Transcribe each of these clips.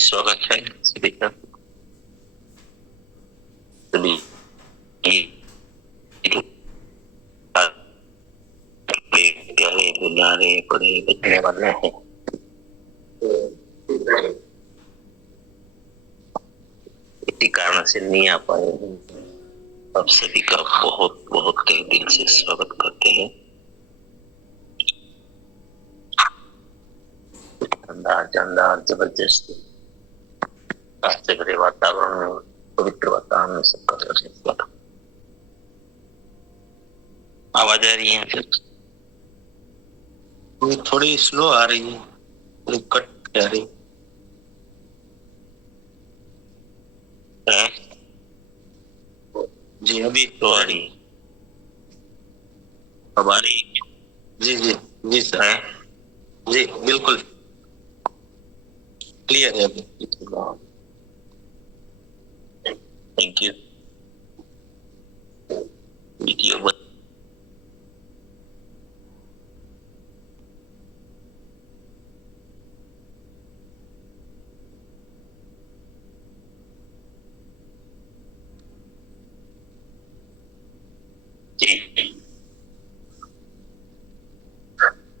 स्वागत है सभी का। सभी प्यारे बुलारे बड़े बचने वाले हैं। इसी कारण से नहीं आ पाए। आप सभी का बहुत बहुत तहे दिल से स्वागत करते हैं। शानदार जबरदस्त से भरे वातावरण में, पवित्र वातावरण में सबका स्वागत। आवाज आ रही है फिर? थोड़ी स्लो आ रही है, थोड़ी कट आ रही है। जी अभी तो आ रही है। अब आ रही है? जी जी जी सर है? जी बिल्कुल क्लियर है अभी। Thank you. वीडियो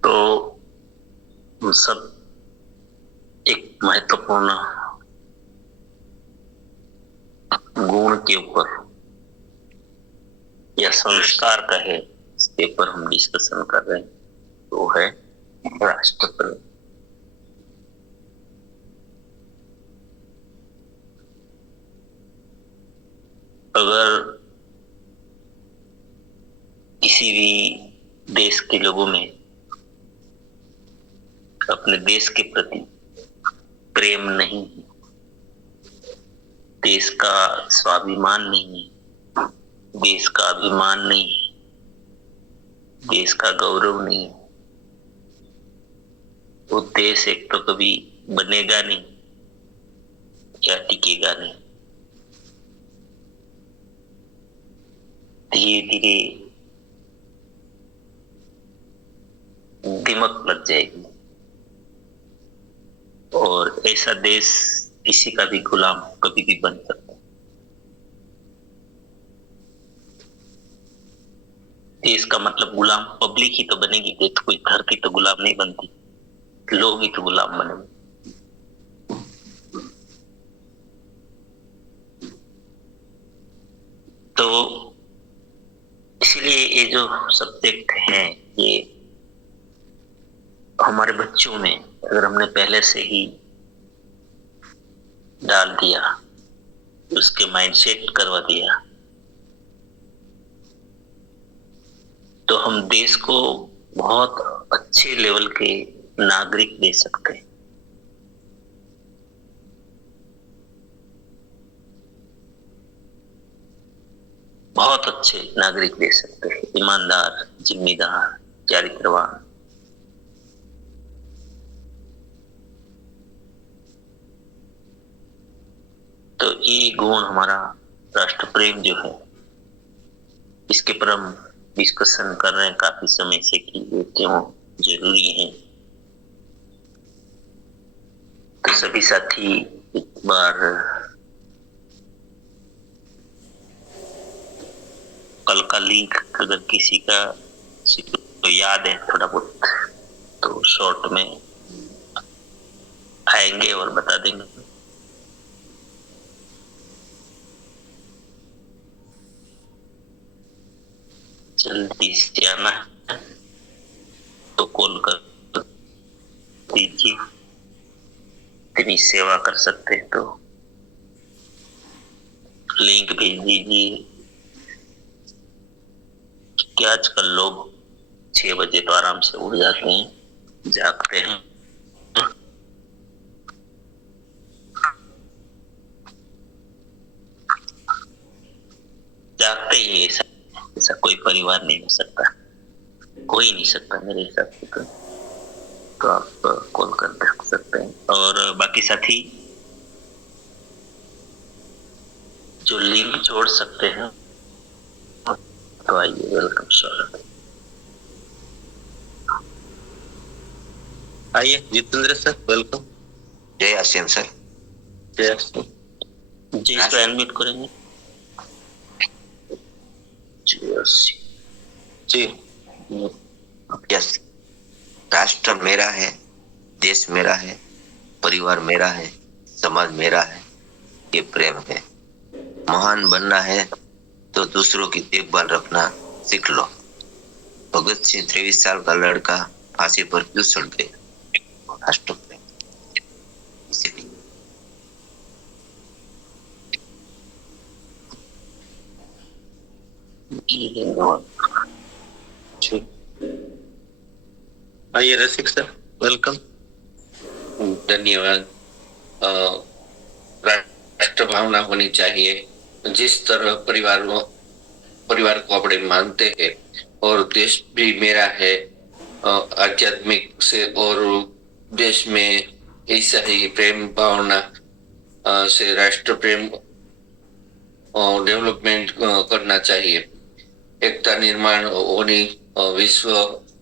तो हम सब एक महत्वपूर्ण गुण के ऊपर या संस्कार का है, इसके ऊपर हम डिस्कशन कर रहे हैं। तो है राष्ट्रप्रेम। अगर किसी भी देश के लोगों में अपने देश के प्रति प्रेम नहीं है, देश का स्वाभिमान नहीं है, देश का अभिमान नहीं है, देश का गौरव नहीं है, वो देश एक तो कभी बनेगा नहीं या टिकेगा नहीं। धीरे धीरे दिमक लग जाएगी और ऐसा देश किसी का भी गुलाम कभी भी बन सकता है। देश का मतलब गुलाम पब्लिक ही तो बनेगी, देश कोई धरती तो गुलाम नहीं बनती, लोग ही तो गुलाम बनेंगे। तो इसलिए ये जो सब्जेक्ट है, ये हमारे बच्चों में अगर हमने पहले से ही डाल दिया, उसके माइंडसेट करवा दिया, तो हम देश को बहुत अच्छे लेवल के नागरिक दे सकते हैं। बहुत अच्छे नागरिक दे सकते हैं, ईमानदार, जिम्मेदार, चरित्रवान। तो ये गुण हमारा राष्ट्र प्रेम जो है, इसके पर हम डिस्कशन कर रहे हैं काफी समय से कि ये क्यों जरूरी है। तो सभी साथी एक बार कल का लिंक अगर किसी का तो याद है थोड़ा बहुत, तो शॉर्ट में आएंगे और बता देंगे। जल्दी से आना है तो कॉल कर दीजिए, इतनी सेवा कर सकते हैं तो लिंक भेज दीजिए। कि आजकल लोग 6 बजे तो आराम से उठ जाते हैं, जागते हैं। जागते ही ऐसा कोई परिवार नहीं हो सकता, कोई नहीं सकता मेरे हिसाब से। तो आप कॉल कर सकते हैं। और बाकी साथी जो लिंक जोड़ सकते हैं तो आइए, वेलकम, स्वागत। आइए जितेंद्र सर, वेलकम। जय आसियान सर। जी इसको अनम्यूट करेंगे। जी यस, राष्ट्र मेरा है, देश मेरा है, परिवार मेरा है, समाज मेरा है, ये प्रेम है। महान बनना है तो दूसरों की देखभाल रखना सीख लो। भगत सिंह 23 साल का लड़का फांसी पर क्यों सड़ गया? राष्ट्र प्रेम, इसीलिए। आइए रसिक सर, वेलकम। धन्यवाद। राष्ट्र भावना होनी चाहिए। जिस तरह परिवार को अपने मानते हैं और देश भी मेरा है आध्यात्मिक से, और देश में ऐसा ही प्रेम भावना से राष्ट्र प्रेम डेवलपमेंट करना चाहिए। एकता निर्माण होनी, विश्व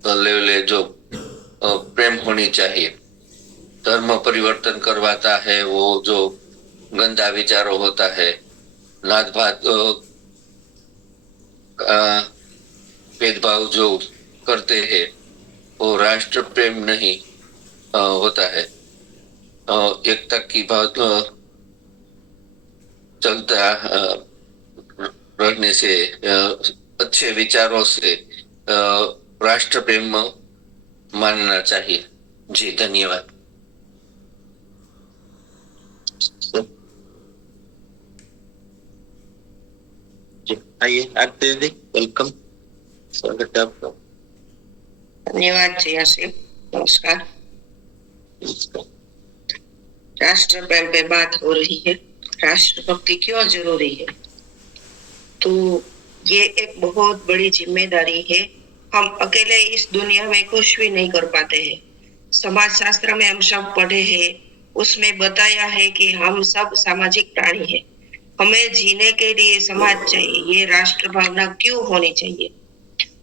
लेवले जो प्रेम होनी चाहिए। धर्म परिवर्तन करवाता है वो जो गंदा विचारों होता है, नात भात भेदभाव जो करते हैं, वो राष्ट्र प्रेम नहीं होता है। एकता की बात चलता रहने से, अच्छे विचारों से राष्ट्र प्रेम मानना चाहिए। जी धन्यवाद। आइए आरती दीदी, वेलकम, स्वागत है आपका। धन्यवाद जी आसिफ, नमस्कार। राष्ट्र प्रेम पे बात हो रही है, राष्ट्रभक्ति क्यों जरूरी है। तो ये एक बहुत बड़ी जिम्मेदारी है। हम अकेले इस दुनिया में कुछ भी नहीं कर पाते हैं। समाज शास्त्र में हम सब पढ़े हैं, उसमें बताया है कि हम सब सामाजिक प्राणी हैं। हमें जीने के लिए समाज चाहिए। ये राष्ट्र भावना क्यों होनी चाहिए।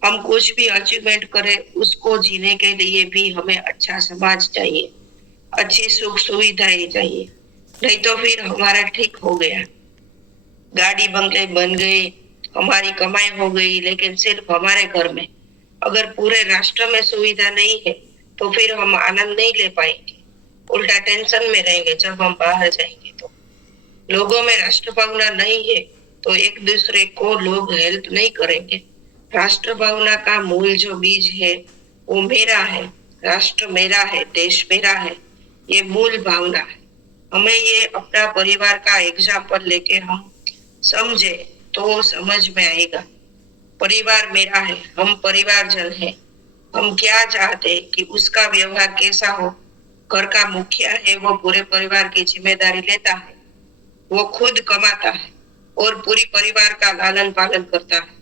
हम कुछ भी अचीवमेंट करें, उसको जीने के लिए भी हमें अच्छा समाज चाहिए, अच्छी सुख सुविधाएं चाहिए। नहीं तो फिर हमारा ठीक हो गया, गाड़ी बंगले बन गए, हमारी कमाई हो गई, लेकिन सिर्फ हमारे घर में। अगर पूरे राष्ट्र में सुविधा नहीं है तो फिर हम आनंद नहीं ले पाएंगे, उल्टा टेंशन में रहेंगे जब हम बाहर जाएंगे। तो लोगों में राष्ट्र भावना नहीं है तो एक दूसरे को लोग हेल्प नहीं करेंगे। राष्ट्र भावना का मूल जो बीज है वो मेरा है, राष्ट्र मेरा है, देश मेरा है, ये मूल भावना है। हमें ये अपना परिवार का एग्जाम्पल लेके हम समझे तो समझ में आएगा। परिवार मेरा है, हम परिवारजन है। हम क्या चाहते हैं कि उसका व्यवहार कैसा हो। घर का मुखिया है, वो पूरे परिवार की जिम्मेदारी लेता है, वो खुद कमाता है और पूरी परिवार का लालन पालन करता है,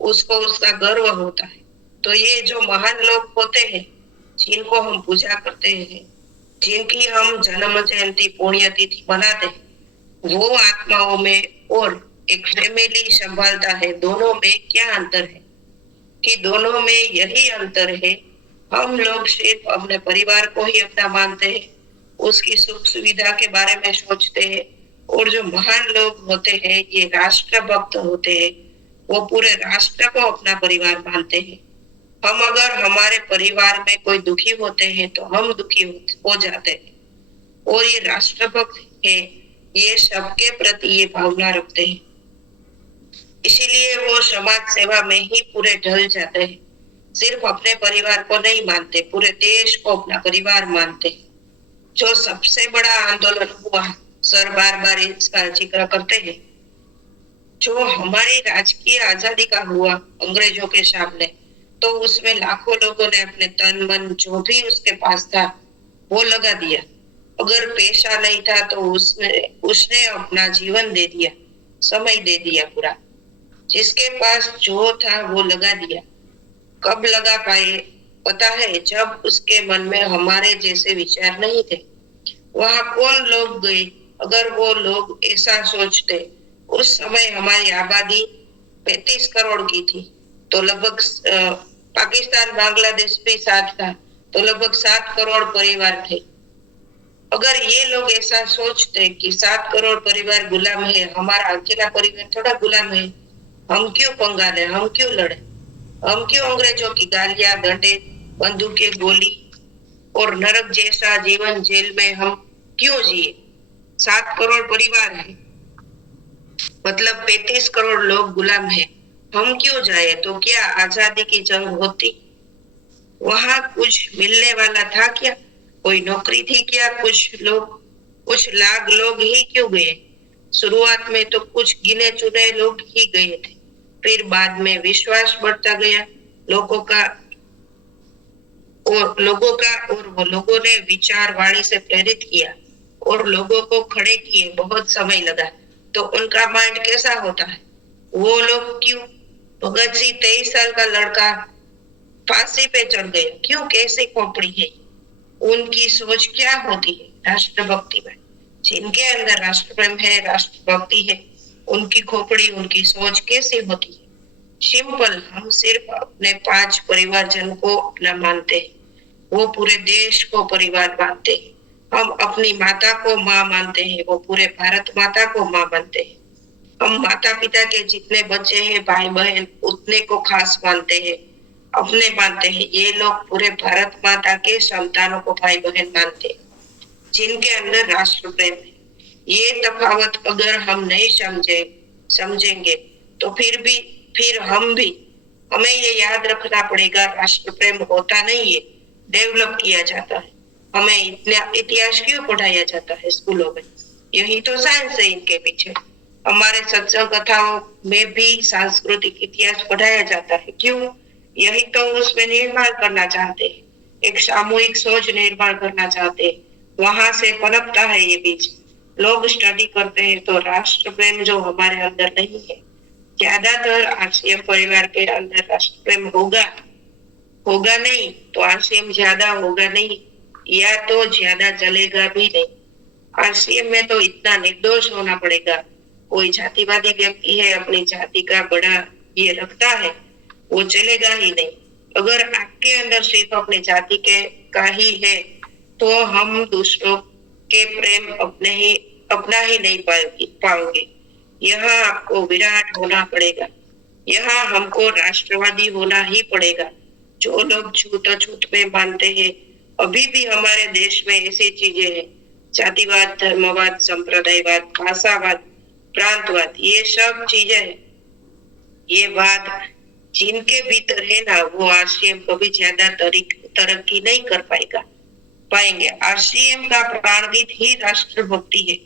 उसको उसका गर्व होता है। तो ये जो महान लोग होते हैं जिनको हम पूजा करते हैं, जिनकी हम जन्म जयंती पुण्य तिथि मनाते हैं, वो आत्माओं में और एक फैमिली संभालता है, दोनों में क्या अंतर है कि दोनों में यही अंतर है। हम लोग सिर्फ अपने परिवार को ही अपना मानते हैं, उसकी सुख सुविधा के बारे में सोचते हैं। और जो महान लोग होते हैं ये राष्ट्र भक्त होते हैं, वो पूरे राष्ट्र को अपना परिवार मानते हैं। हम अगर हमारे परिवार में कोई दुखी होते हैं तो हम दुखी हो जाते हैं। और ये राष्ट्र भक्त है, ये सबके प्रति ये भावना रखते हैं, इसीलिए वो समाज सेवा में ही पूरे ढल जाते हैं। सिर्फ अपने परिवार को नहीं मानते, पूरे देश को अपना परिवार मानते हैं। जो सबसे बड़ा आंदोलन हुआ, सर बार बार इसका जिक्र करते हैं, जो हमारी राजकीय आजादी का हुआ अंग्रेजों के सामने, तो उसमें लाखों लोगों ने अपने तन मन जो भी उसके पास था वो लगा दिया। अगर पैसा नहीं था तो उसने अपना जीवन दे दिया, समय दे दिया पूरा। जिसके पास जो था वो लगा दिया। कब लगा पाए पता है, जब उसके मन में हमारे जैसे विचार नहीं थे। वहां कौन लोग गए। अगर वो लोग ऐसा सोचते, उस समय हमारी आबादी 35 करोड़ की थी, तो लगभग पाकिस्तान बांग्लादेश भी साथ था, तो लगभग 7 करोड़ परिवार थे। अगर ये लोग ऐसा सोचते कि 7 करोड़ परिवार गुलाम है, हमारा अकेला परिवार थोड़ा गुलाम है, हम क्यों पंगा ले, हम क्यों लड़े, हम क्यों अंग्रेजों की गालियां, डंडे, बंदूकें, गोली और नरक जैसा जीवन जेल में हम क्यों जिए। 7 करोड़ परिवार है, मतलब 35 करोड़ लोग गुलाम है, हम क्यों जाए। तो क्या आजादी की जंग होती? वहां कुछ मिलने वाला था क्या? कोई नौकरी थी क्या? कुछ लाख लोग ही क्यों गए? शुरुआत में तो कुछ गिने चुने लोग ही गए थे, फिर बाद में विश्वास बढ़ता गया लोगों का और वो लोगों ने विचार वाणी से प्रेरित किया और लोगों को खड़े किए। बहुत समय लगा। तो उनका माइंड कैसा होता है? वो लोग क्यों? भगत सिंह 23 साल का लड़का फांसी पे चढ़ गया क्यों? कैसे खोपड़ी है? उनकी सोच क्या होती है राष्ट्रभक्ति में? जिनके अंदर राष्ट्र प्रेम है, राष्ट्रभक्ति है, उनकी खोपड़ी, उनकी सोच कैसी होती है? सिंपल, हम सिर्फ अपने 5 परिवारजन को अपना मानते हैं, वो पूरे देश को परिवार मानते हैं। हम अपनी माता को माँ मानते हैं, वो पूरे भारत माता को माँ मानते हैं। हम माता पिता के जितने बच्चे हैं, भाई बहन, उतने को खास मानते हैं, अपने मानते हैं। ये लोग पूरे भारत माता के संतानों को भाई बहन मानते हैं, जिनके अंदर राष्ट्र प्रेम है। ये तफावत अगर हम नहीं समझेंगे तो फिर हमें ये याद रखना पड़ेगा, राष्ट्र प्रेम होता नहीं है, डेवलप किया जाता है। हमें इतना इतिहास क्यों पढ़ाया जाता है स्कूलों में? यही तो साइंस है इनके पीछे। हमारे सत्संग कथाओं में भी सांस्कृतिक इतिहास पढ़ाया जाता है। क्यों? यही तो उसमें निर्माण करना चाहते हैं, एक सामूहिक सोच निर्माण करना चाहते हैं। वहां से पनपता है ये बीज। लोग स्टडी करते हैं तो राष्ट्र प्रेम जो हमारे अंदर नहीं है, ज्यादातर आरसीएम परिवार के अंदर राष्ट्र प्रेम होगा नहीं तो आरसीएम ज्यादा होगा नहीं, या तो ज्यादा चलेगा भी नहीं। आरसीएम में तो इतना निर्दोष होना पड़ेगा। कोई जातिवादी व्यक्ति है, अपनी जाति का बड़ा ये रखता है, वो चलेगा ही नहीं। अगर आपके अंदर सिर्फ अपनी जाति के का ही है तो हम दूसरों के प्रेम अपना ही नहीं पाओगे। यहाँ आपको विराट होना पड़ेगा, यहाँ हमको राष्ट्रवादी होना ही पड़ेगा। जो लोग छूत अछूत में मानते हैं, अभी भी हमारे देश में ऐसी चीजें हैं, जातिवाद, धर्मवाद, संप्रदायवाद, भाषावाद, प्रांतवाद, ये सब चीजें हैं। ये वाद जिनके भीतर है ना, वो आरसीएम कभी ज्यादा तरक्की नहीं कर पाएंगे। आरसीएम का प्राण गीत ही राष्ट्रभक्ति है।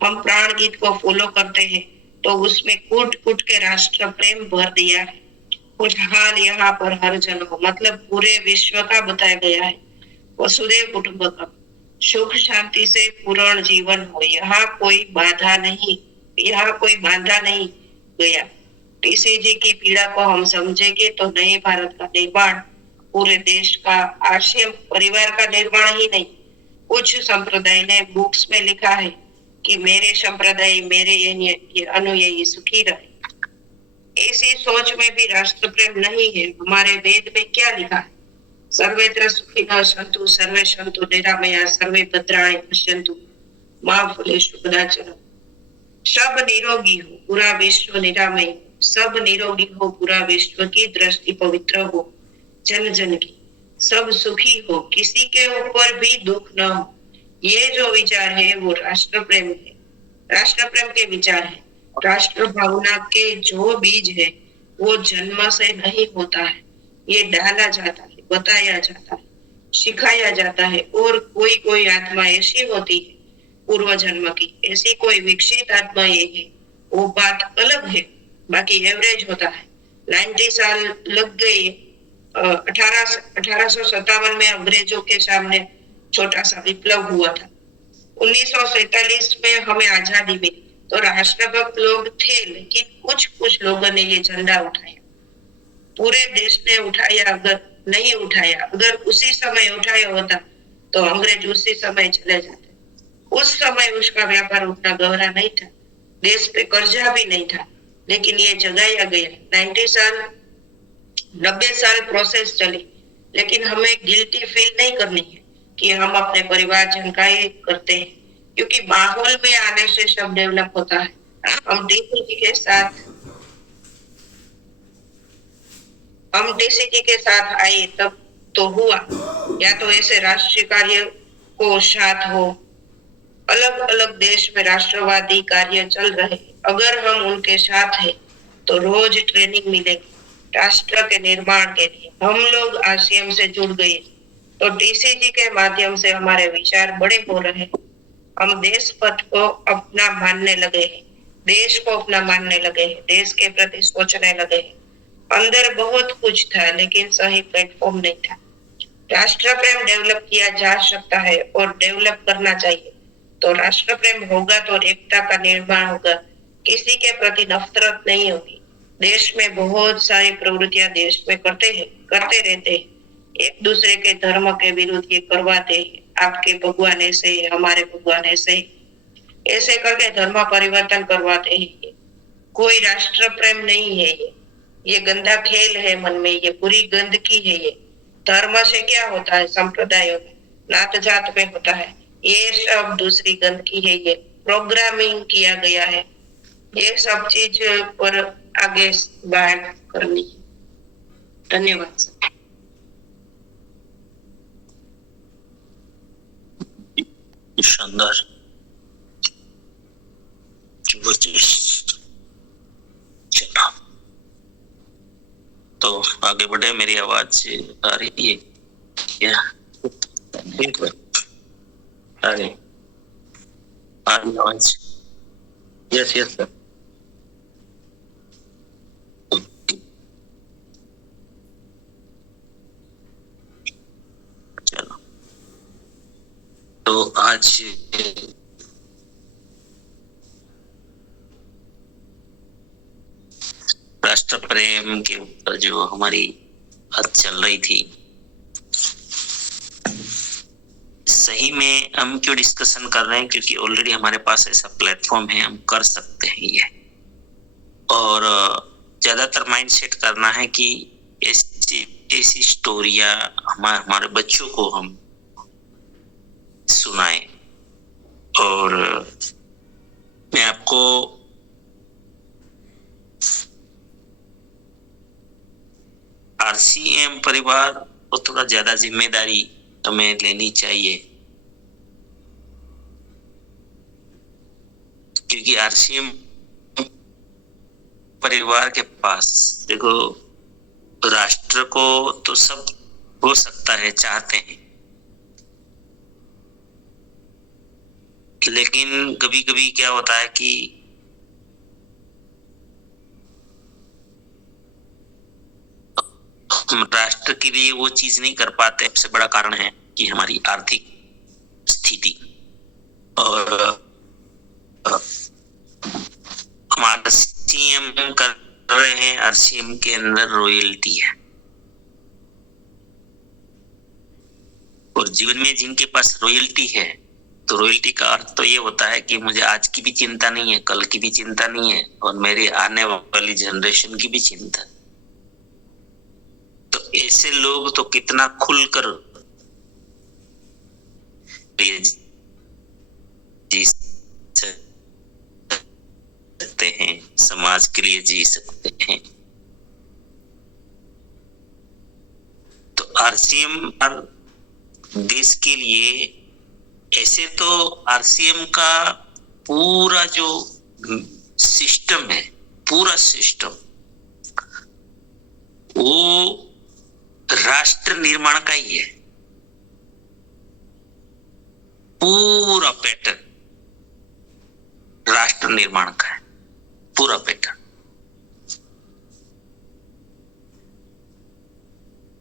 हम प्राण गीत को फॉलो करते हैं तो उसमें कूट कूट के राष्ट्र प्रेम भर दिया है। खुशहाल यहाँ पर हर जन हो, मतलब पूरे विश्व का बताया गया है। वसुदेव कुटुंबकम, सुख शांति से पूर्ण जीवन हो, यहाँ कोई बाधा नहीं गया। टीसी जी की पीड़ा को हम समझेंगे तो नए भारत का निर्माण, पूरे देश का आरसीएम परिवार का निर्माण ही नहीं। कुछ संप्रदाय ने बुक्स में लिखा है कि मेरे संप्रदाय, मेरे ये अनुयायी सुखी रहे। ऐसी सोच में भी राष्ट्र प्रेम नहीं है। हमारे वेद में क्या लिखा है? सर्वेत्र सुखिनः सन्तु सर्वे सन्तु निरामया सर्वे भद्राणि पश्यन्तु मा फलेषु कदाचन। सब निरोगी हो, पूरा विश्व निरामय, सब निरोगी हो, पूरा विश्व की दृष्टि पवित्र हो, जन जन की सब सुखी हो, किसी के ऊपर भी दुख न हो। ये जो विचार है वो राष्ट्र प्रेम है, राष्ट्र प्रेम के विचार है। राष्ट्र भावना के जो बीज है वो जन्म से नहीं होता है, ये डाला जाता है, बताया जाता है, सिखाया जाता है। और कोई आत्मा ऐसी होती है पूर्व जन्म की, ऐसी कोई विकसित आत्मा ये है, वो बात अलग है। बाकी एवरेज होता है। 90 साल लग गए 1857 में अंग्रेजों के सामने छोटा सा विप्लव हुआ था। 1947 में हमें आजादी मिली तो राष्ट्रभक्त लोग थे, लेकिन कुछ लोगों ने ये झंडा उठाया। पूरे देश ने उठाया अगर नहीं उठाया, अगर उसी समय उठाया होता तो अंग्रेज उसी समय चले जाते। उस समय उसका व्यापार उतना गहरा नहीं था, देश पे कर्जा भी नहीं था, लेकिन ये जगाया गया। 90 साल प्रोसेस चली, लेकिन हमें गिल्टी फील नहीं करनी है। कि हम अपने परिवारजन का ही करते हैं, क्योंकि माहौल में आने से सब डेवलप होता है। हम डीसी जी के साथ आए तब तो हुआ, या तो ऐसे राष्ट्रीय कार्य को साथ हो, अलग अलग देश में राष्ट्रवादी कार्य चल रहे, अगर हम उनके साथ हैं तो रोज ट्रेनिंग मिलेगी राष्ट्र के निर्माण के लिए। हम लोग आरसीएम से जुड़ गए तो डीसीजी के माध्यम से हमारे विचार बड़े हो रहे हैं। हम देश पथ को अपना मानने लगे हैं, देश को अपना मानने लगे हैं, देश के प्रति सोचने लगे हैं। अंदर बहुत कुछ था लेकिन सही प्लेटफॉर्म नहीं था। राष्ट्र प्रेम डेवलप किया जा सकता है और डेवलप करना चाहिए। तो राष्ट्र प्रेम होगा तो एकता का निर्माण होगा, किसी के प्रति नफरत नहीं होगी। देश में बहुत सारी प्रवृत्तियां देश में करते रहते हैं, एक दूसरे के धर्म के विरुद्ध ये करवाते हैं, आपके भगवान ऐसे है, हमारे भगवान ऐसे, ऐसे करके धर्म परिवर्तन करवाते हैं। कोई राष्ट्र प्रेम नहीं है, ये गंदा खेल है मन में, ये बुरी गंदगी है। ये धर्म से क्या होता है, संप्रदायों में, नात जात में होता है, ये सब दूसरी गंदगी है, ये प्रोग्रामिंग किया गया है। ये सब चीज पर आगे बात करनी है। धन्यवाद सर। शानदार। चलो तो आगे बढ़े। मेरी आवाज आ रही है क्या? आ रही आवाज? Yes yes sir. चलो तो आज राष्ट्र प्रेम के ऊपर जो हमारी बात चल रही थी, सही में हम क्यों डिस्कशन कर रहे हैं? क्योंकि ऑलरेडी हमारे पास ऐसा प्लेटफॉर्म है, हम कर सकते हैं ये। और ज्यादातर माइंड सेट करना है कि ऐसी स्टोरियां हमारे बच्चों को हम सुनाएं। और मैं आपको आरसीएम परिवार को थोड़ा ज्यादा जिम्मेदारी हमें लेनी चाहिए, क्योंकि आरसीएम परिवार के पास देखो, राष्ट्र को तो सब हो सकता है, चाहते हैं, लेकिन कभी कभी क्या होता है कि हम राष्ट्र के लिए वो चीज नहीं कर पाते। सबसे बड़ा कारण है कि हमारी आर्थिक स्थिति, और हमारा सीएम कर रहे हैं, आरसीएम के अंदर रॉयल्टी है, और जीवन में जिनके पास रॉयल्टी है, तो रॉयल्टी का अर्थ तो ये होता है कि मुझे आज की भी चिंता नहीं है, कल की भी चिंता नहीं है, और मेरी आने वाली जनरेशन की भी चिंता। तो ऐसे लोग तो कितना खुलकर जी सकते हैं, समाज के लिए जी सकते हैं। तो आरसीएम देश के लिए, ऐसे तो आरसीएम का पूरा जो सिस्टम है, पूरा सिस्टम वो राष्ट्र निर्माण का ही है। पूरा पैटर्न राष्ट्र निर्माण का है, पूरा पैटर्न।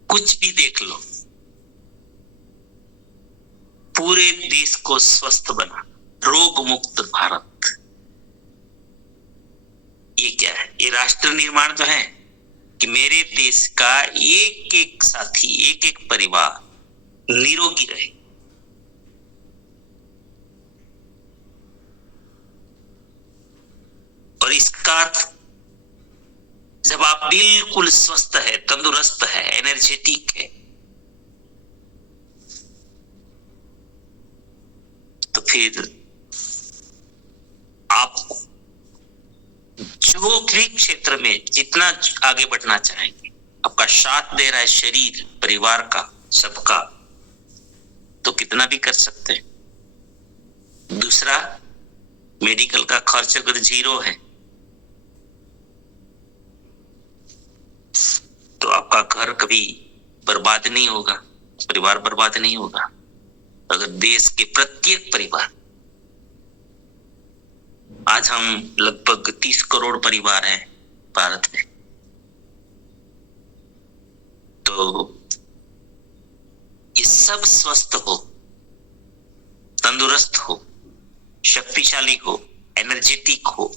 कुछ भी देख लो, पूरे देश को स्वस्थ बना, रोग मुक्त भारत, ये क्या है? ये राष्ट्र निर्माण तो है कि मेरे देश का एक एक साथी, एक एक परिवार निरोगी रहे। और इसका अर्थ, जब आप बिल्कुल स्वस्थ है, तंदुरुस्त है, एनर्जेटिक है, फिर आपको जो भी क्षेत्र में जितना आगे बढ़ना चाहेंगे, आपका साथ दे रहा है शरीर, परिवार का, सबका, तो कितना भी कर सकते हैं। दूसरा, मेडिकल का खर्च अगर 0 है तो आपका घर कभी बर्बाद नहीं होगा, परिवार बर्बाद नहीं होगा। अगर देश के प्रत्येक परिवार, आज हम लगभग 30 करोड़ परिवार हैं भारत में, तो ये सब स्वस्थ हो, तंदुरुस्त हो, शक्तिशाली हो, एनर्जेटिक हो,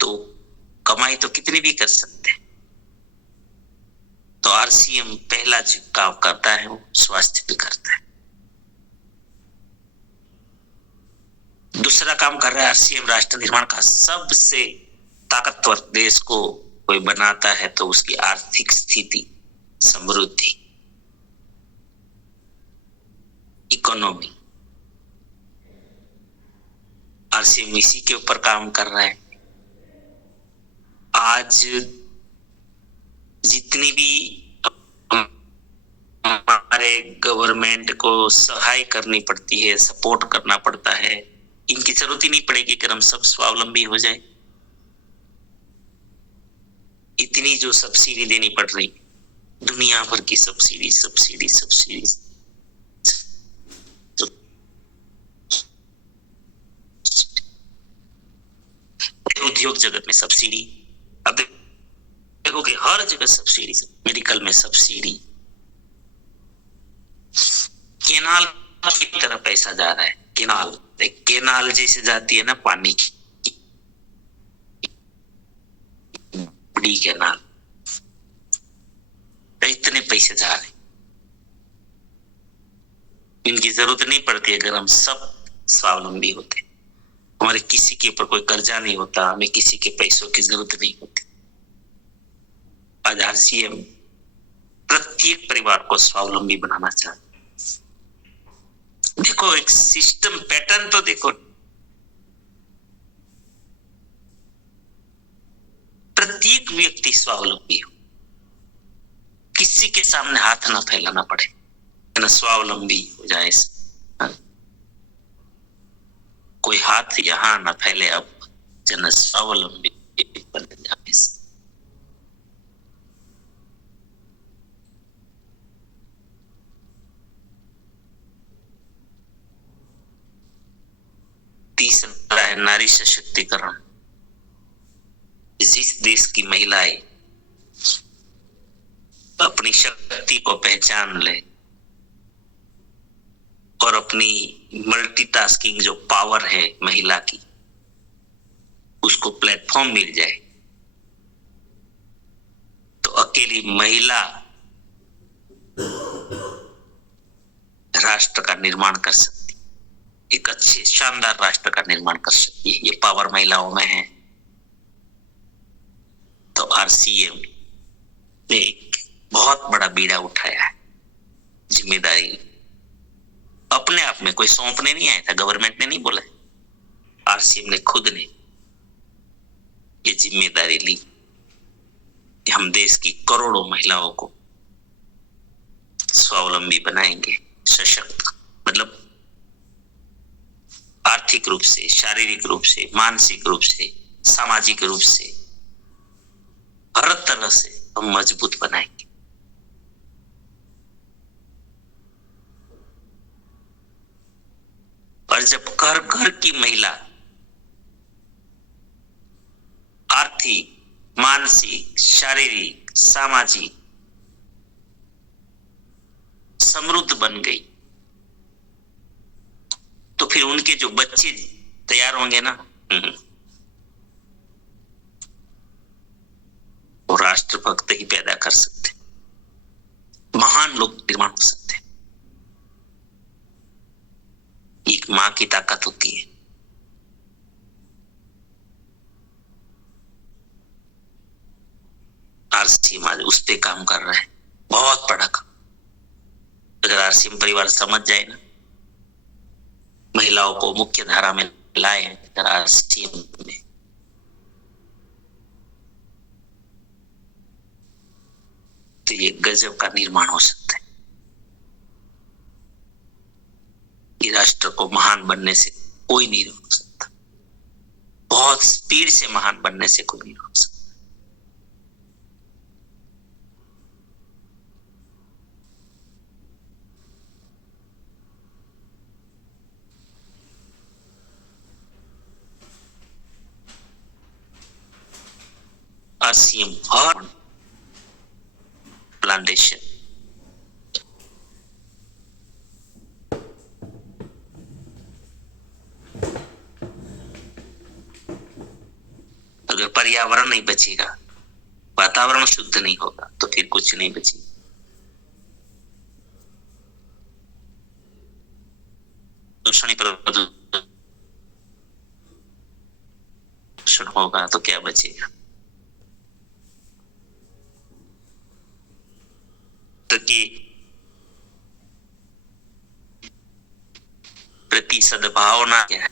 तो कमाई तो कितनी भी कर सकते हैं। तो आरसीएम पहला जो काम करता है वो स्वास्थ्य पे करता है। दूसरा काम कर रहा है आरसीएम, राष्ट्र निर्माण का सबसे ताकतवर देश को कोई बनाता है तो उसकी आर्थिक स्थिति, समृद्धि, इकोनॉमी, आरसीएम इसी के ऊपर काम कर रहा है। आज जितनी भी हमारे गवर्नमेंट को सहाय करनी पड़ती है, सपोर्ट करना पड़ता है, इनकी जरूरत ही नहीं पड़ेगी कि हम सब स्वावलंबी हो जाए। इतनी जो सब्सिडी देनी पड़ रही, दुनिया भर की सब्सिडी सब्सिडी सब्सिडी, उद्योग जगत में सब्सिडी, अब देखो कि हर जगह सब्सिडी, मेडिकल में सब्सिडी, केनाल की तरफ पैसा जा रहा है। केनाल जैसे जाती है ना पानी की बड़ी केनाल, इतने पैसे जा रहे, इनकी जरूरत नहीं पड़ती अगर हम सब स्वावलंबी होते। हमारे किसी के ऊपर कोई कर्जा नहीं होता, हमें किसी के पैसों की जरूरत नहीं होती। आज आरसीएम प्रत्येक परिवार को स्वावलंबी बनाना चाहता है। देखो एक सिस्टम पैटर्न तो देखो, प्रत्येक व्यक्ति स्वावलंबी हो, किसी के सामने हाथ ना फैलाना पड़े, ना स्वावलंबी हो जाए। कोई हाथ यहां ना फैले, अब जन स्वावलंबी बन जाए। तीसरा है नारी सशक्तिकरण। जिस देश की महिलाएं अपनी शक्ति को पहचान ले और अपनी मल्टीटास्किंग जो पावर है महिला की, उसको प्लेटफॉर्म मिल जाए, तो अकेली महिला राष्ट्र का निर्माण कर सकती, एक अच्छे शानदार राष्ट्र का निर्माण कर सकती है। ये पावर महिलाओं में है। तो आरसीएम ने एक बहुत बड़ा बीड़ा उठाया है, जिम्मेदारी अपने आप में, कोई सौंपने नहीं आया था, गवर्नमेंट ने नहीं बोला, आरसीएम ने खुद ने ये जिम्मेदारी ली कि हम देश की करोड़ों महिलाओं को स्वावलंबी बनाएंगे, सशक्त, मतलब आर्थिक रूप से, शारीरिक रूप से, मानसिक रूप से, सामाजिक रूप से, हर तरह से हम मजबूत बनाएंगे। और जब घर घर की महिला आर्थिक, मानसिक, शारीरिक, सामाजिक समृद्ध बन गई, तो फिर उनके जो बच्चे तैयार होंगे ना, वो राष्ट्रभक्त ही पैदा कर सकते, महान लोग निर्माण हो सकते। एक मां की ताकत होती है। आरसीएम आज उस पे काम कर रहा है, बहुत बड़ा काम। अगर आरसीएम परिवार समझ जाए ना महिलाओं को मुख्य धारा में लाए RCM में। तो ये गजब का निर्माण हो सकता है। ये राष्ट्र को महान बनने से कोई नहीं रोक सकता, बहुत स्पीड से महान बनने से कोई नहीं रोक सकता। RCM और प्लांटेशन अगर पर्यावरण नहीं बचेगा, वातावरण शुद्ध नहीं होगा, तो फिर कुछ नहीं बचेगा। प्रदूषण होगा तो क्या बचेगा? तो कि प्रति सद्भावना क्या है?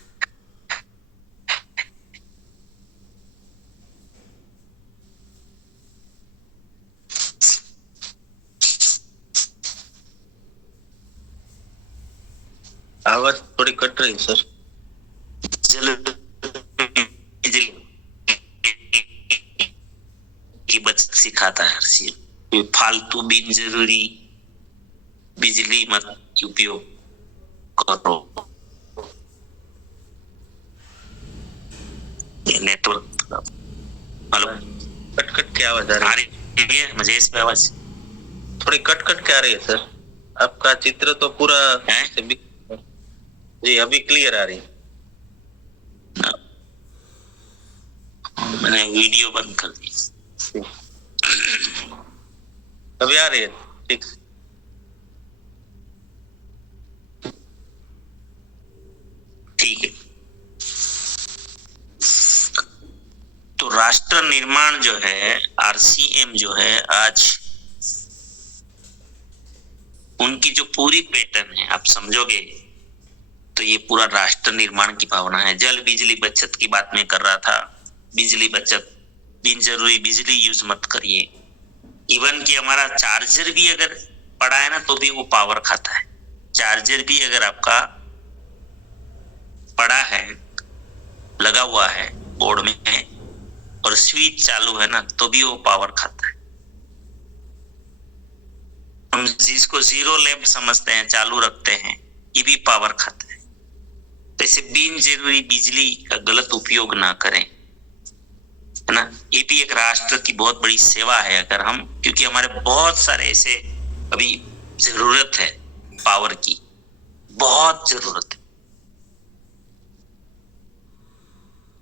आवाज थोड़ी कट रही है सर। जल बिजली की बचत सिखाता है RCM। फालतू बिन जरूरी बिजली मत उपयोग करो। ये नेटवर्क हेलो, कट कट के आवाज आ रही है मुझे इस पे आवाज थोड़ी कट कट के आ रही है सर। आपका चित्र तो पूरा है? जी अभी क्लियर आ रही है। मैंने वीडियो बंद कर दी। अभी आ रही है ठीक। ठीक है। तो राष्ट्र निर्माण जो है, RCM जो है, आज उनकी जो पूरी पैटर्न है आप समझोगे तो ये पूरा राष्ट्र निर्माण की भावना है। जल बिजली बचत की बात मैं कर रहा था। बिजली बचत, बिन जरूरी बिजली यूज मत करिए। इवन कि हमारा चार्जर भी अगर पड़ा है ना तो भी वो पावर खाता है। चार्जर भी अगर आपका पड़ा है, लगा हुआ है बोर्ड में है, और स्विच चालू है ना तो भी वो पावर खाता है। हम जिसको जीरो लैंप समझते हैं, चालू रखते हैं, ये भी पावर खाता है। तो ऐसे बिन जरूरी बिजली का गलत उपयोग ना करें, है ना। ये भी एक राष्ट्र की बहुत बड़ी सेवा है। अगर हम, क्योंकि हमारे बहुत सारे ऐसे अभी जरूरत है पावर की, बहुत जरूरत है।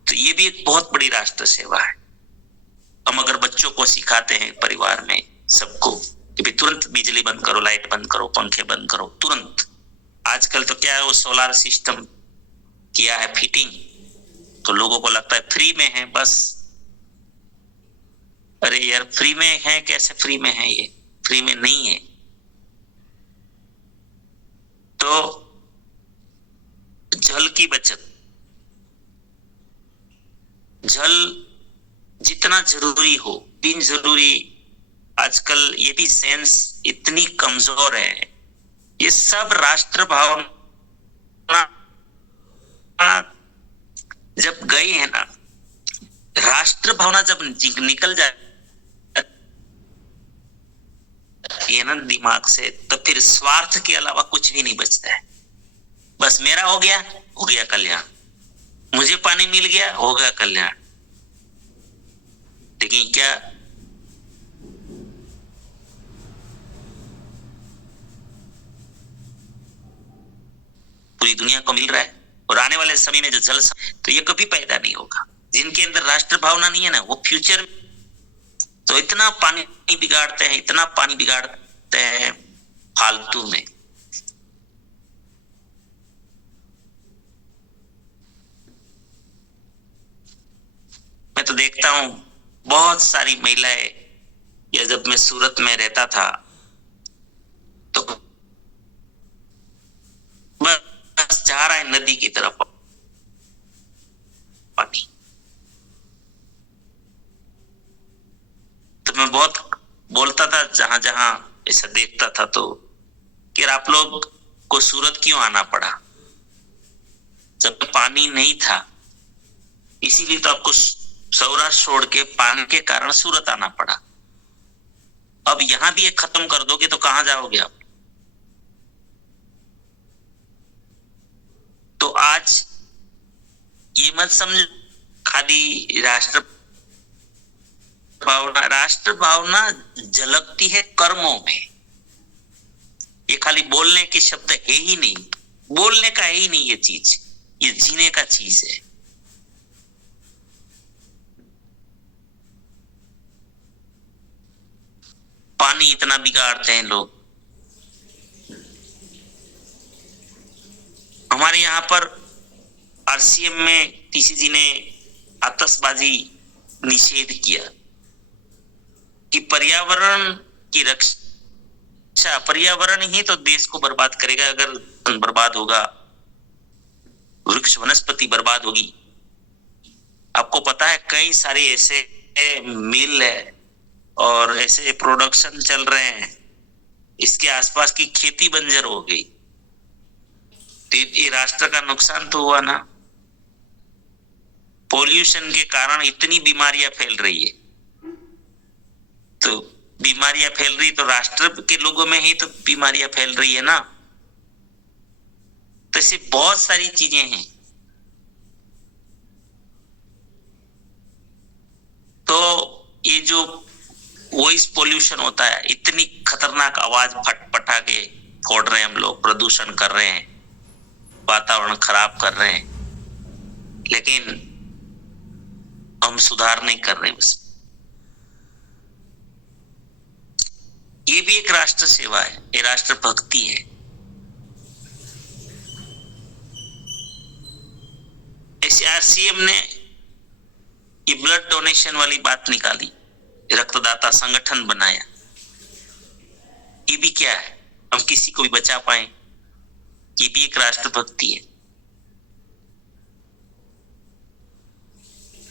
तो ये भी एक बहुत बड़ी राष्ट्र सेवा है। हम अगर बच्चों को सिखाते हैं परिवार में सबको कि भाई तुरंत बिजली बंद करो, लाइट बंद करो, पंखे बंद करो तुरंत। आजकल तो क्या है, वो सोलार सिस्टम किया है फिटिंग, तो लोगों को लगता है फ्री में है बस। अरे यार फ्री में है, कैसे फ्री में है? ये फ्री में नहीं है। तो जल की बचत, जल जितना जरूरी हो, बिन जरूरी आजकल ये भी सेंस इतनी कमजोर है। ये सब राष्ट्र भावना जब गई है ना, राष्ट्र भावना जब निकल जाए ये ना दिमाग से, तो फिर स्वार्थ के अलावा कुछ भी नहीं बचता है। बस मेरा हो गया कल्याण, मुझे पानी मिल गया, हो गया कल्याण। लेकिन क्या पूरी दुनिया को मिल रहा है? और आने वाले समय में जो जल, तो ये कभी पैदा नहीं होगा। जिनके अंदर राष्ट्र भावना नहीं है ना, वो फ्यूचर तो इतना पानी बिगाड़ते हैं, इतना पानी बिगाड़ते हैं फालतू में। मैं तो देखता हूं बहुत सारी महिलाएं, या जब मैं सूरत में रहता था तो बस जा रहा है नदी नदी की तरफ पानी। तो मैं बहुत बोलता था जहां जहां ऐसा देखता था, तो कि आप लोग को सूरत क्यों आना पड़ा जब पानी नहीं था, इसीलिए तो आपको सौराष्ट्र छोड़ के पानी के कारण सूरत आना पड़ा। अब यहां भी एक खत्म कर दोगे तो कहां जाओगे आप? तो आज ये मत समझ खाली राष्ट्र भावना झलकती है कर्मों में। ये खाली बोलने के शब्द है ही नहीं, बोलने का है ही नहीं ये चीज, ये जीने का चीज है। पानी इतना बिगाड़ते हैं लोग। हमारे यहाँ पर आरसीएम में टीसीजी ने आतिशबाजी निषेध किया कि पर्यावरण की रक्षा, पर्यावरण ही तो देश को बर्बाद करेगा। अगर बर्बाद होगा, वृक्ष वनस्पति बर्बाद होगी। आपको पता है कई सारे ऐसे मिल है और ऐसे प्रोडक्शन चल रहे हैं, इसके आसपास की खेती बंजर हो गई, तो ये राष्ट्र का नुकसान तो हुआ ना। पोल्यूशन के कारण इतनी बीमारियां फैल रही है, तो बीमारियां फैल रही तो राष्ट्र के लोगों में ही तो बीमारियां फैल रही है ना। तो ऐसी बहुत सारी चीजें हैं। तो ये जो वॉइस पोल्यूशन होता है, इतनी खतरनाक आवाज फटफटा के फोड़ रहे हैं हम लोग, प्रदूषण कर रहे हैं, वातावरण खराब कर रहे हैं, लेकिन हम सुधार नहीं कर रहे। बस ये भी एक राष्ट्र सेवा है, ये राष्ट्र भक्ति है। आरसीएम ने ये ब्लड डोनेशन वाली बात निकाली, रक्तदाता संगठन बनाया। ये भी क्या है, हम किसी को भी बचा पाए, ये भी एक राष्ट्रभक्ति है,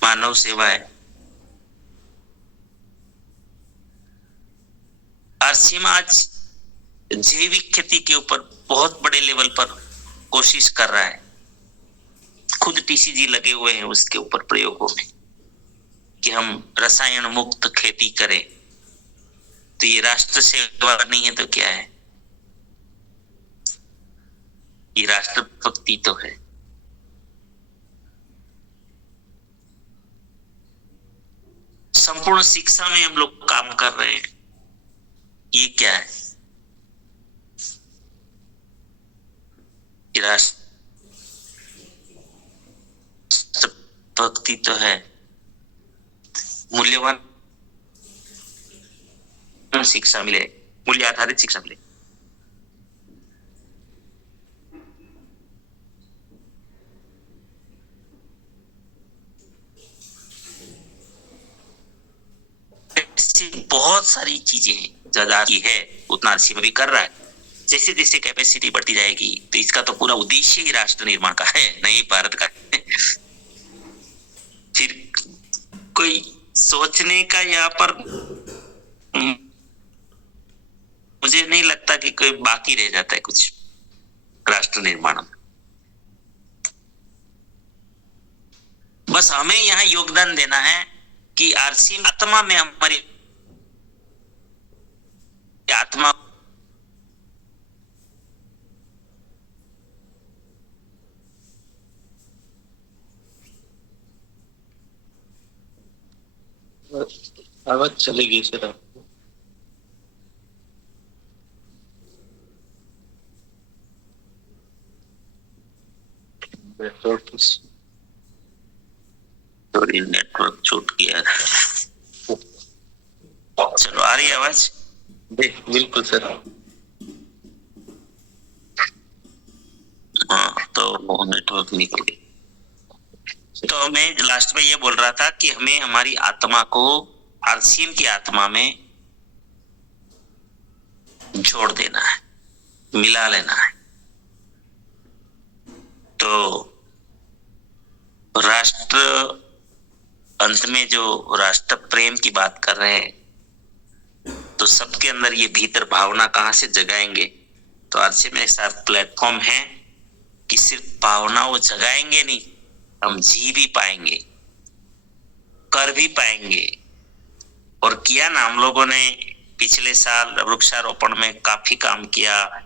मानव सेवा है। आरसीएम आज जैविक खेती के ऊपर बहुत बड़े लेवल पर कोशिश कर रहा है। खुद टीसीजी लगे हुए हैं उसके ऊपर प्रयोगों में कि हम रसायन मुक्त खेती करें। तो ये राष्ट्र सेवा नहीं है तो क्या है? ये राष्ट्रभक्ति तो है। संपूर्ण शिक्षा में हम लोग काम कर रहे हैं, ये क्या है? ये राष्ट्रभक्ति तो है। मूल्यवान शिक्षा मिले, मूल्य आधारित शिक्षा मिले। ऐसी बहुत सारी चीजें हैं, ज्यादा की है उतना आरसीएम भी कर रहा है। जैसे जैसे कैपेसिटी बढ़ती जाएगी तो इसका तो पूरा उद्देश्य ही राष्ट्र निर्माण का है, नहीं भारत का। फिर कोई सोचने का यहाँ पर मुझे नहीं लगता कि कोई बाकी रह जाता है कुछ राष्ट्र निर्माण में। बस हमें यहाँ योगदान देना है कि आरसीएम आत्मा में, हमारी आत्मा आवाज चली गई सर। थोड़ी नेटवर्क छूट गया। चलो आ रही आवाज? बिल्कुल सर। हाँ, तो वो नेटवर्क निकल गई। तो मैं लास्ट में ये बोल रहा था कि हमें हमारी आत्मा को आरसीएम की आत्मा में जोड़ देना है, मिला लेना है। तो राष्ट्र, अंत में जो राष्ट्र प्रेम की बात कर रहे हैं, तो सबके अंदर ये भीतर भावना कहाँ से जगाएंगे? तो आज में ऐसा प्लेटफॉर्म है कि सिर्फ भावना वो जगाएंगे नहीं, हम जी भी पाएंगे, कर भी पाएंगे। और किया ना, हम लोगों ने पिछले साल वृक्षारोपण में काफी काम किया।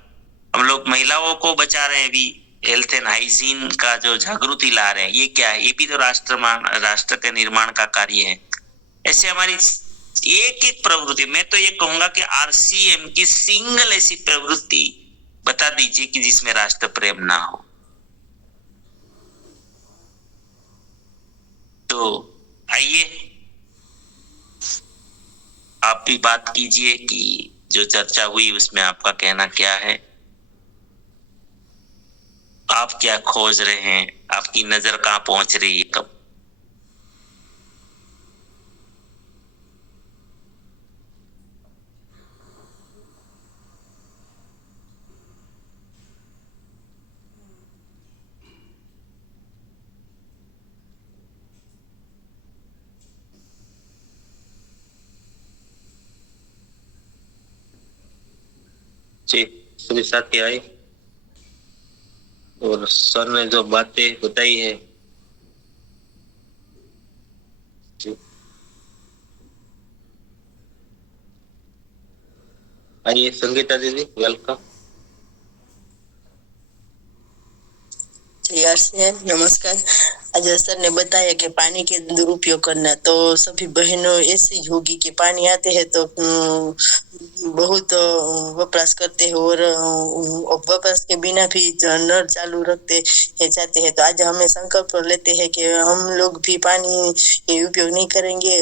हम लोग महिलाओं को बचा रहे हैं, अभी हेल्थ एंड हाइजीन का जो जागृति ला रहे हैं, ये क्या है? ये भी तो राष्ट्र के निर्माण का कार्य है। ऐसे हमारी एक एक प्रवृत्ति, मैं तो ये कहूंगा कि आरसीएम की सिंगल ऐसी प्रवृत्ति बता दीजिए कि जिसमें राष्ट्र प्रेम ना हो। तो आइए आप भी बात कीजिए कि जो चर्चा हुई उसमें आपका कहना क्या है, आप क्या खोज रहे हैं, आपकी नजर कहाँ पहुंच रही है कब? जी, सभी साथी आए और सर ने जो बातें बताई है, जी आइए संगीता दीदी, वेलकम। नमस्कार। आज सर ने बताया कि पानी के दुरुपयोग करना, तो सभी बहनों ऐसी होगी कि पानी आते हैं तो बहुत वपराश करते हैं और वपराश के बिना भी नल चालू रखते जाते हैं। तो आज हमें संकल्प लेते हैं कि हम लोग भी पानी के उपयोग नहीं करेंगे,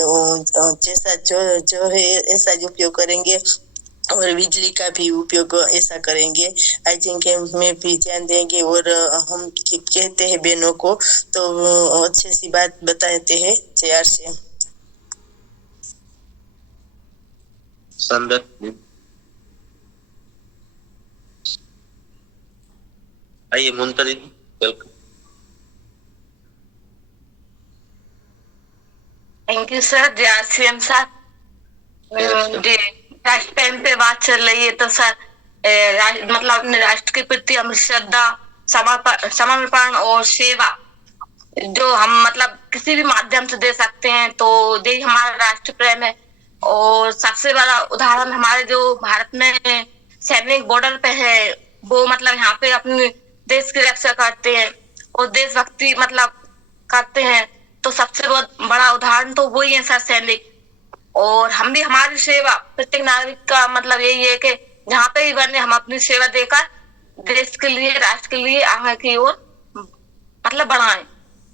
जैसा जो है ऐसा ही उपयोग करेंगे और बिजली का भी उपयोग ऐसा करेंगे। आई थिंक में भी ध्यान देंगे और हम कहते हैं बहनों को तो अच्छी सी बात बताते हैं। जय श्री संदर्भ आइए मुमता दीदी, वेलकम। Thank you sir. जय श्री राम सर। जी, राष्ट्र प्रेम पे बात चल रही है तो सर मतलब अपने राष्ट्र के प्रति हम श्रद्धा, समर्पण और सेवा जो हम मतलब किसी भी माध्यम से दे सकते हैं, तो ये हमारा राष्ट्र प्रेम है। और सबसे बड़ा उदाहरण हमारे जो भारत में सैनिक बॉर्डर पे है, वो मतलब यहाँ पे अपने देश की रक्षा करते हैं और देशभक्ति मतलब करते हैं। तो सबसे बहुत बड़ा उदाहरण तो वही है सर, सैनिक। और हम भी हमारी सेवा, प्रत्येक नागरिक का मतलब यही है कि जहाँ पे भी बने हम अपनी सेवा देकर देश के लिए, राष्ट्र के लिए आगे की ओर मतलब बढ़ाएं।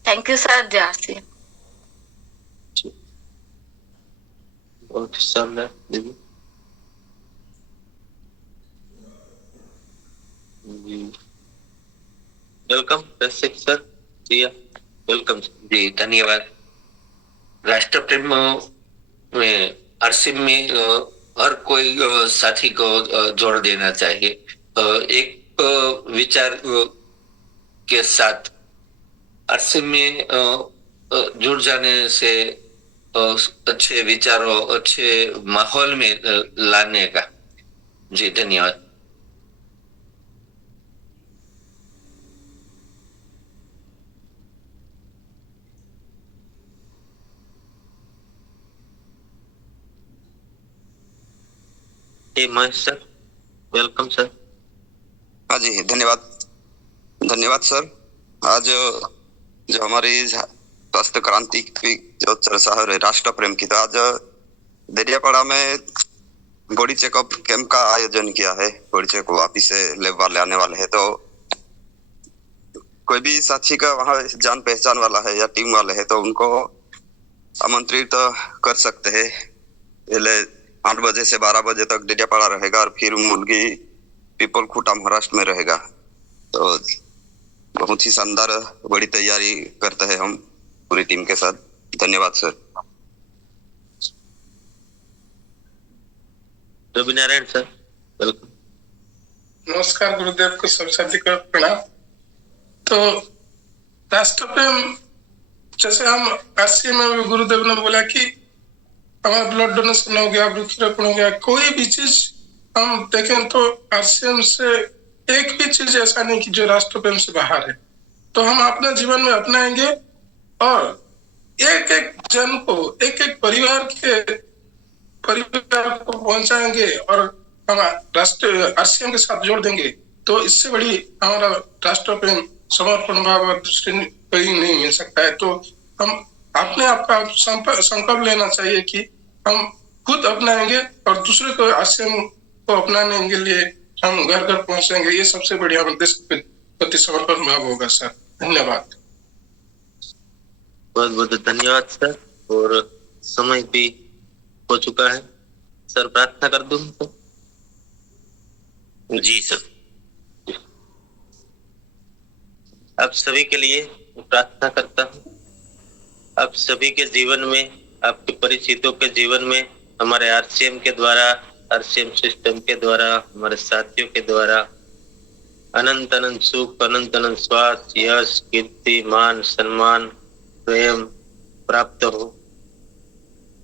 Thank you sir. जय श्री राम। दीदी वेलकम। सर जी वेलकम। जी धन्यवाद। राष्ट्र प्रेम में आरसीएम में हर कोई साथी को जोड़ देना चाहिए। एक विचार के साथ आरसीएम में जुड़ जाने से अच्छे विचारों, अच्छे माहौल में लाने का। जी धन्यवाद। Mahesh sir, welcome sir. हाँ जी, धन्यवाद सर। आज जो हमारी स्वास्थ्य क्रांति की जो चर्चा है राष्ट्र प्रेम की, तो आज देरियापाड़ा में बॉडी चेकअप कैंप का आयोजन किया है। बॉडी चेकअप वापिस से लैब वाले आने वाले हैं, तो कोई भी साथी का वहाँ जान पहचान वाला है या टीम वाले है तो उनको आमंत्रित कर सकते हैं। 8 बजे से 12 बजे तक डेडियापाड़ा रहेगा और फिर मुलगी पीपल खूटा महाराष्ट्र में रहेगा। तो बहुत ही शानदार बड़ी तैयारी करते हैं हम पूरी टीम के साथ। धन्यवाद sir. Ravi Narayan sir, welcome. नमस्कार, गुरुदेव को सब साथी को प्रणाम। तो राष्ट्र प्रेम, जैसे हम आरसीएम में भी गुरुदेव ने बोला कि हमारा ब्लड डोनेशन हो गया, वृक्षारोपण हो गया, कोई भी चीज हम देखें तो आरसीएम से एक भी चीज ऐसा नहीं कि जो राष्ट्र प्रेम से बाहर है। तो हम अपने जीवन में अपनाएंगे और एक एक जन को, एक एक परिवार को पहुंचाएंगे और हम राष्ट्र आरसीएम के साथ जोड़ देंगे, तो इससे बड़ी हमारा राष्ट्र प्रेम, समर्पण भाव और दृष्टि कहीं नहीं मिल सकता है। तो हम अपने आप का संकल्प लेना चाहिए कि हम खुद अपनाएंगे और दूसरे को आरसीएम को अपनाने के लिए हम घर घर पहुंचेंगे। ये सबसे बढ़िया देश के प्रति समर्पण भाव होगा सर। धन्यवाद। बहुत बहुत धन्यवाद सर। और समय भी हो चुका है सर, प्रार्थना कर दूं तो? जी सर। आप सभी के लिए प्रार्थना करता हूँ। आप सभी के जीवन में, आपके परिचितों के जीवन में, हमारे आरसीएम के द्वारा, आरसीएम सिस्टम के द्वारा, हमारे साथियों के द्वारा अनंत अनंत सुख, अनंत अनंत स्वास्थ्य, यश, कीर्ति, मान, सम्मान, प्रेम प्राप्त हो।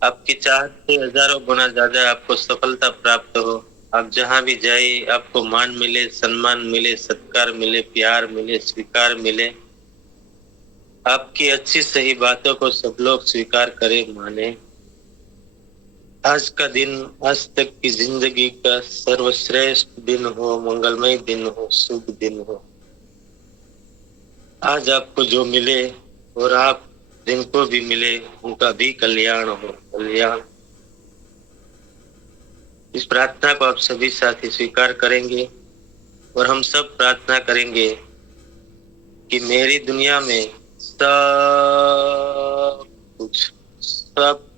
आपकी चाहत से हजारों गुना ज्यादा आपको सफलता प्राप्त हो। आप जहां भी जाए आपको मान मिले, सम्मान मिले, सत्कार मिले, प्यार मिले, स्वीकार मिले। आपकी अच्छी सही बातों को सब लोग स्वीकार करें, माने। आज का दिन, आज तक की जिंदगी का सर्वश्रेष्ठ दिन हो, मंगलमय दिन हो, शुभ दिन हो। आज आपको जो मिले और आप जिनको भी मिले उनका भी कल्याण हो, कल्याण। इस प्रार्थना को आप सभी साथी स्वीकार करेंगे और हम सब प्रार्थना करेंगे कि मेरी दुनिया में सब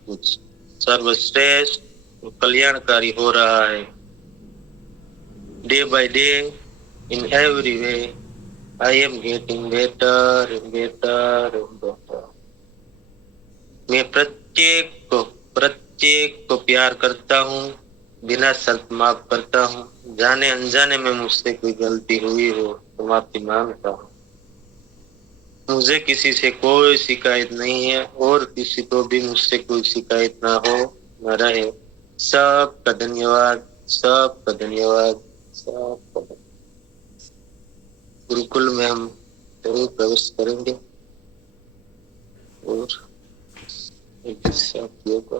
कुछ सर्वश्रेष्ठ कल्याणकारी हो रहा है। Day by day, in every way, I am getting better and better and better. मैं प्रत्येक को प्यार करता हूँ, बिना शर्त माफ करता हूँ। जाने अनजाने में मुझसे कोई गलती हुई हो तो माफी मांगता हूँ। मुझे किसी से कोई शिकायत नहीं है और किसी को भी मुझसे कोई शिकायत ना हो, न रहे। सबका धन्यवाद, सबका धन्यवाद, सबका धन्यवाद। गुरुकुल में हम जरूर प्रवेश करेंगे और एक साथियों को